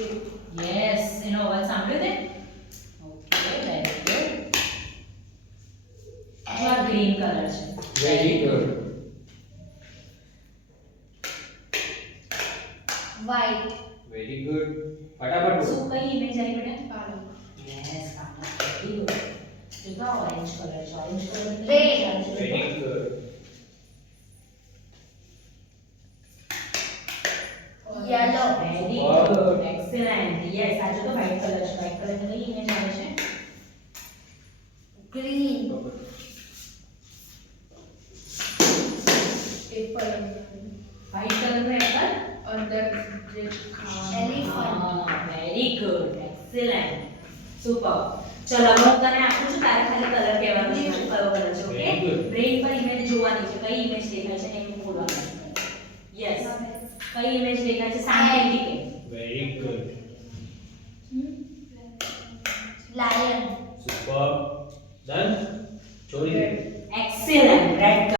Yes, એનો અવાજ સાંભળ્યો તે? Okay, very good. જો આ ગ્રીન કલર છે. Very good. White. Very good. ફટાફટ બોલો. શું કઈ ઇમેજ આવી બેટા? Yes, very good. જો ઓરેન્જ કલર છે. Orange colour very good. Yellow. Very Wow. Good, excellent. Yes, આ જો તો વ્હાઈટ કલર છે. વ્હાઈટ કલર ની કઈ ઇમેજ આવે છે? Green. વ્હાઈટ કલર નું Apple? Elephant. Very good, excellent. Super. ચલો હવે હું તને આપું છું, તારે ખાલી કલર કહેવાનો છે કે કયો કલર છે. Okay, Very good. બ્રેઇન પર ઇમેજ જોવાની છે. કઈ ઇમેજ દેખાય છે ને એનું બોલવાનું છે. યસ, કઈ ઇમેજ દેખાય છે શાંતિથી કે. Very good. Lion. Super. Done. છોડી દે. એક્સેલન્ટ. રેડ